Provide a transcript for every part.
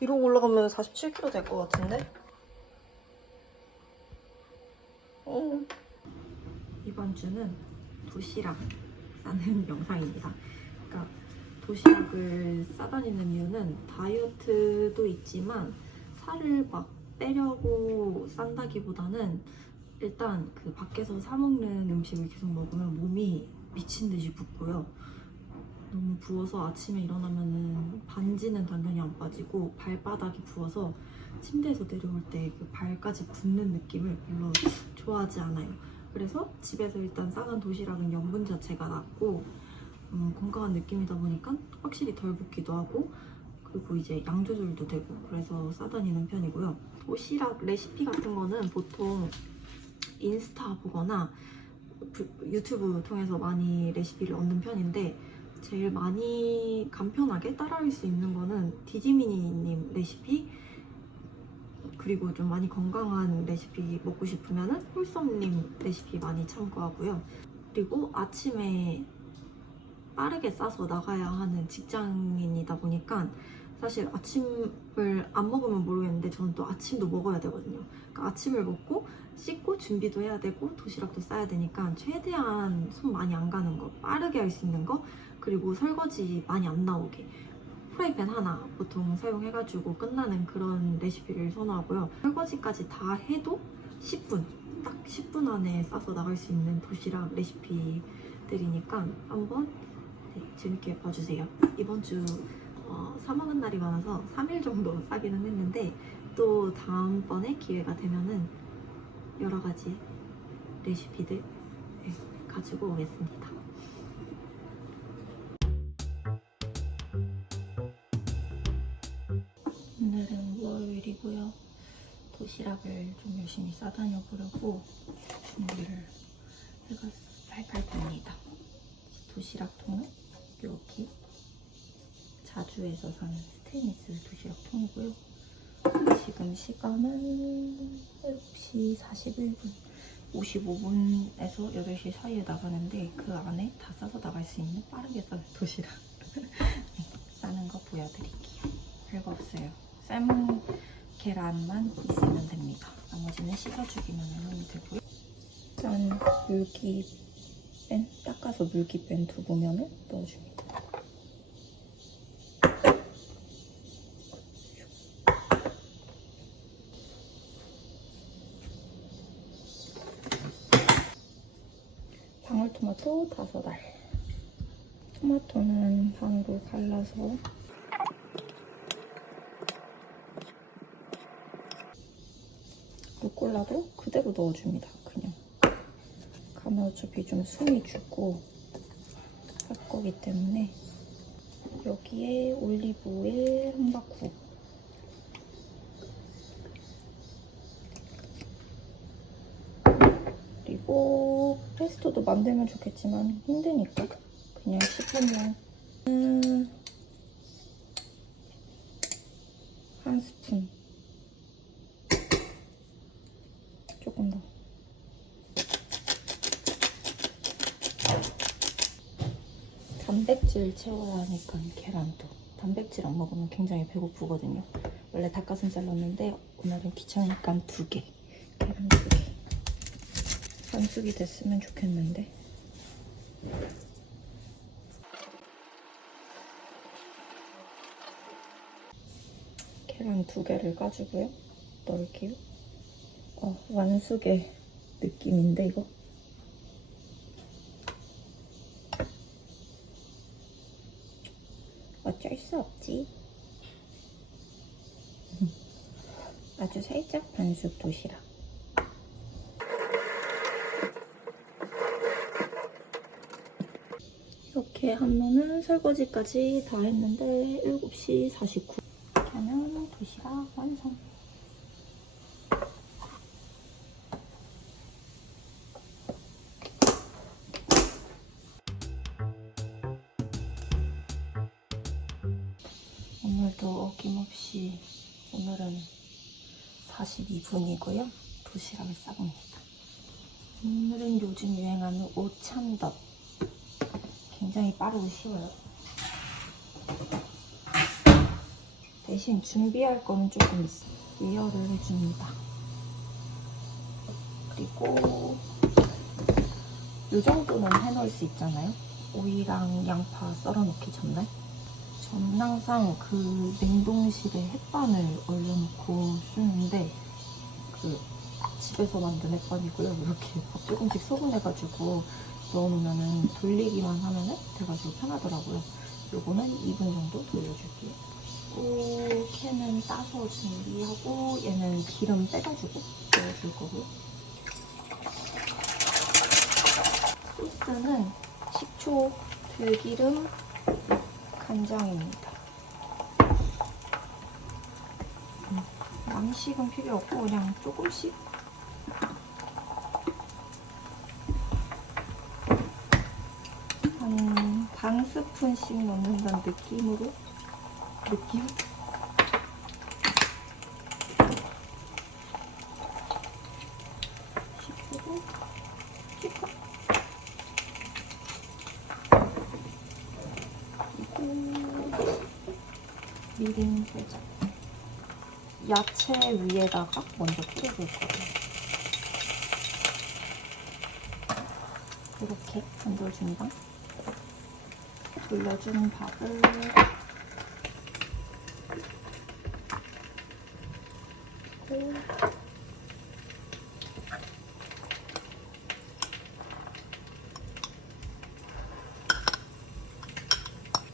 이러고 올라가면 47kg 될 것 같은데? 어. 이번 주는 도시락 싸는 영상입니다. 그러니까 도시락을 싸다니는 이유는 다이어트도 있지만 살을 막 빼려고 싼다기보다는 일단 그 밖에서 사 먹는 음식을 계속 먹으면 몸이 미친 듯이 붓고요. 너무 부어서 아침에 일어나면은 반지는 당연히 안 빠지고 발바닥이 부어서 침대에서 내려올 때 그 발까지 붓는 느낌을 별로 좋아하지 않아요. 그래서 집에서 일단 싸간 도시락은 염분 자체가 낮고 음, 건강한 느낌이다 보니까 확실히 덜 붓기도 하고 그리고 이제 양 조절도 되고 그래서 싸다니는 편이고요. 도시락 레시피 같은 거는 보통 인스타 보거나 부- 유튜브 통해서 많이 레시피를 얻는 편인데 제일 많이 간편하게 따라할 수 있는 거는 디지미니님 레시피 그리고 좀 많이 건강한 레시피 먹고 싶으면은 홀썸님 레시피 많이 참고하고요. 그리고 아침에 빠르게 싸서 나가야 하는 직장인이다 보니까 사실 아침을 안 먹으면 모르겠는데 저는 또 아침도 먹어야 되거든요. 그러니까 아침을 먹고 씻고 준비도 해야 되고 도시락도 싸야 되니까 최대한 손 많이 안 가는 거, 빠르게 할 수 있는 거, 그리고 설거지 많이 안 나오게 프라이팬 하나 보통 사용해가지고 끝나는 그런 레시피를 선호하고요. 설거지까지 다 해도 10분, 딱 10분 안에 싸서 나갈 수 있는 도시락 레시피들이니까 한번 네, 재밌게 봐주세요. 이번 주 어, 사먹은 날이 많아서 3일 정도 싸기는 했는데 또 다음번에 기회가 되면은 여러 가지 레시피들 네, 가지고 오겠습니다. 시락을 좀 열심히 싸다녀 보려고 준비를 해갈 할 겁니다. 도시락 통은 이렇게 자주에서 사는 스테인리스 도시락 통이고요. 지금 시간은 7시 41분, 55분에서 8시 사이에 나가는데 그 안에 다 싸서 나갈 수 있는 빠르게 싸는 도시락 싸는 거 보여드릴게요. 별거 없어요. 삶은 계란만 있으면 됩니다. 나머지는 씻어주기만 하면 되고요. 짠 물기 뺀 닦아서 물기 뺀 두부면을 넣어줍니다. 방울토마토 다섯 알. 토마토는 반으로 갈라서 루꼴라도 그대로 넣어줍니다. 그냥. 가면 어차피 좀 숨이 죽고 할 거기 때문에 여기에 올리브 오일 한 바쿠 그리고 페스토도 만들면 좋겠지만 힘드니까 그냥 씹으면 음, 한 스푼 조금 더 단백질 채워야 하니까 계란도. 단백질 안 먹으면 굉장히 배고프거든요. 원래 닭가슴살 넣었는데 오늘은 귀찮으니까 두개 계란 두개. 반숙이 됐으면 좋겠는데. 계란 두 개를 까주고요. 넣을게요. 어, 완숙의 느낌인데 이거 어쩔 수 없지. 아주 살짝 반숙 도시락. 이렇게 하면은 설거지까지 다 했는데 7시 49. 이렇게 하면 도시락 완성. 42분이고요. 도시락을 싸봅니다. 오늘은 요즘 유행하는 오참덮. 굉장히 빠르고 쉬워요. 대신 준비할 거는 조금 있어. 예열을 해줍니다. 그리고 이 정도는 해놓을 수 있잖아요. 오이랑 양파 썰어놓기 전날. 저는 항상 그 냉동실에 햇반을 얼려놓고 쓰는데 그 집에서 만든 햇반이고요. 이렇게 밥 조금씩 소분해가지고 넣어놓으면은 돌리기만 하면은 돼가지고 편하더라고요. 요거는 2분 정도 돌려줄게요. 그리고 캔은 따서 준비하고 얘는 기름 빼가지고 넣어줄 거고요. 소스는 식초, 들기름, 간장입니다. 음, 양식은 필요 없고 그냥 조금씩 한 반 스푼씩 넣는다는 느낌으로 느낌? 식초도 찍어 그리고 미림 살짝 야채 위에다가 먼저 뿌려줄 거예요. 이렇게 건져준다. 돌려준 밥을. 그리고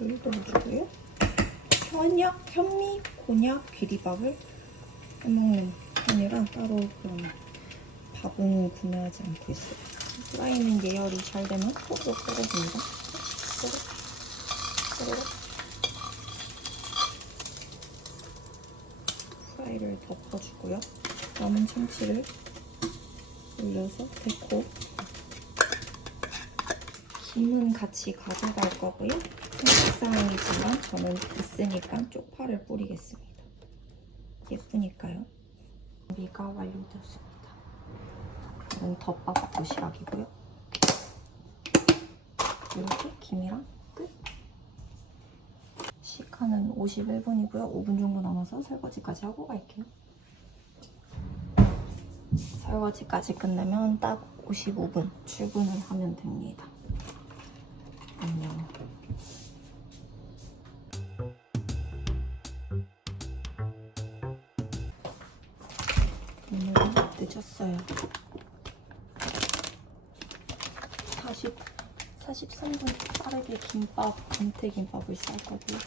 여기 넣어주고요. 현약, 현미, 곤약, 귀리밥을 해먹는 편이라 따로 그런 밥은 구매하지 않고 있어요. 프라이는 예열이 잘 되면 끓여줍니다. 뽀록, 뽀록. 프라이를 덮어주고요. 남은 참치를 올려서 데코 김은 같이 가져갈 거고요. 생각사항이지만 저는 있으니까 쪽파를 뿌리겠습니다. 예쁘니까요. 준비가 완료되었습니다. 이건 덮밥 도시락이고요. 이렇게 김이랑 끝. 시간은 51분이고요. 5분 정도 남아서 설거지까지 하고 갈게요. 설거지까지 끝내면 딱 55분 출근을 하면 됩니다. 안녕. 오늘은 늦었어요. 40, 43분 빠르게 김밥, 감태김밥을 쌀 거고요.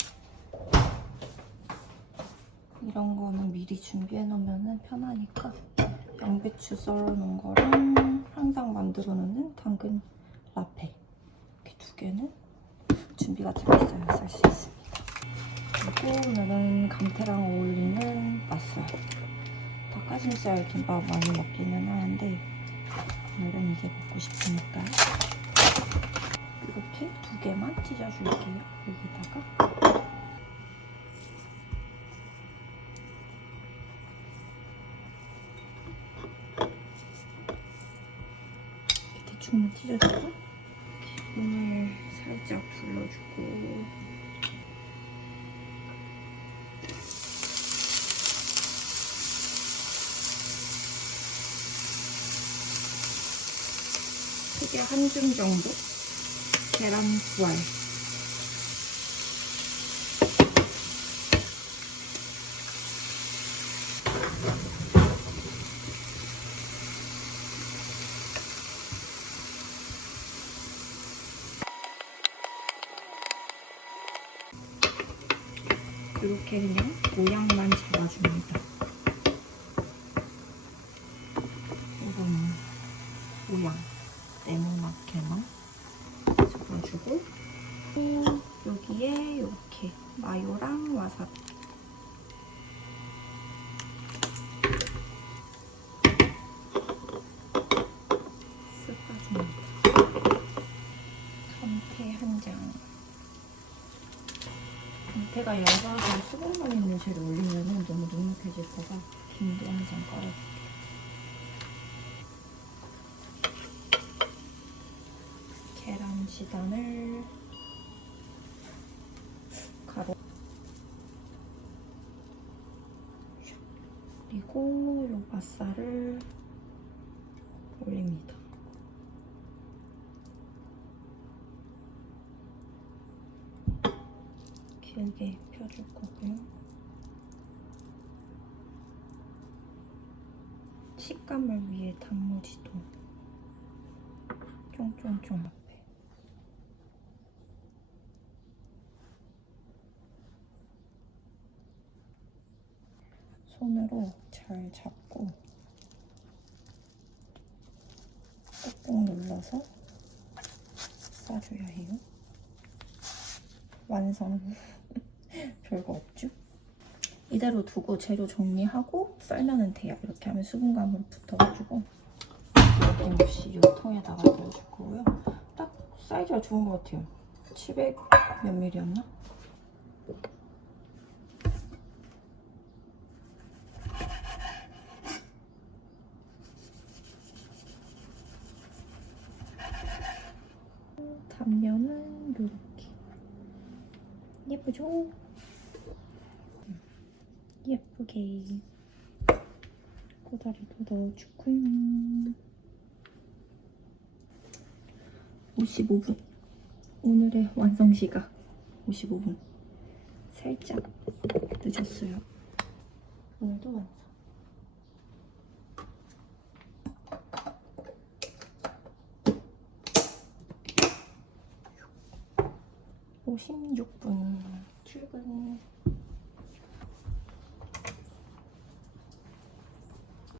이런 거는 미리 준비해 놓으면 편하니까 양배추 썰어 놓은 거랑 항상 만들어 놓는 당근 라페 이렇게 두 개는 준비가 되어 있어야 쌀수 있습니다. 그리고 오늘은 감태랑 어울리는 맛술 닭가슴살 김밥 많이 먹기는 하는데 오늘은 이게 먹고 싶으니까 이렇게 두 개만 찢어줄게요. 여기다가 이렇게 대충만 찢어주고 기름을 살짝 둘러주고 크게 한 줌 정도 계란 부알 이렇게 그냥 모양만 잡아줍니다. 이런 모양. 네모나게만 잡아주고 또 여기에 이렇게 마요랑 와사비 쓱까줍니다 감태 한 장. 감태가 얇아서 수분만 있는 재를 올리면 너무 눅눅해질까봐 김도 한장 깔아줄게요. 계란 지단을 가로 그리고 요 맛살을 올립니다. 길게 펴줄 거고요. 식감을 위해 단무지도 쫑쫑쫑 앞에 손으로 잘 잡고 꾹꾹 눌러서 싸줘야 해요. 완성. 별거 없죠? 이대로 두고 재료 정리하고 썰면 돼요. 이렇게 하면 수분감으로 붙어가지고 어김없이 이 통에다가 넣어줄 거고요. 딱 사이즈가 좋은 것 같아요. 700 몇 밀이었나? 단면은 이렇게 예쁘죠? 예쁘게 꼬다리도 넣어주고요. 55분. 오늘의 완성 시각 55분. 살짝 늦었어요. 오늘도 완성. 56분 출근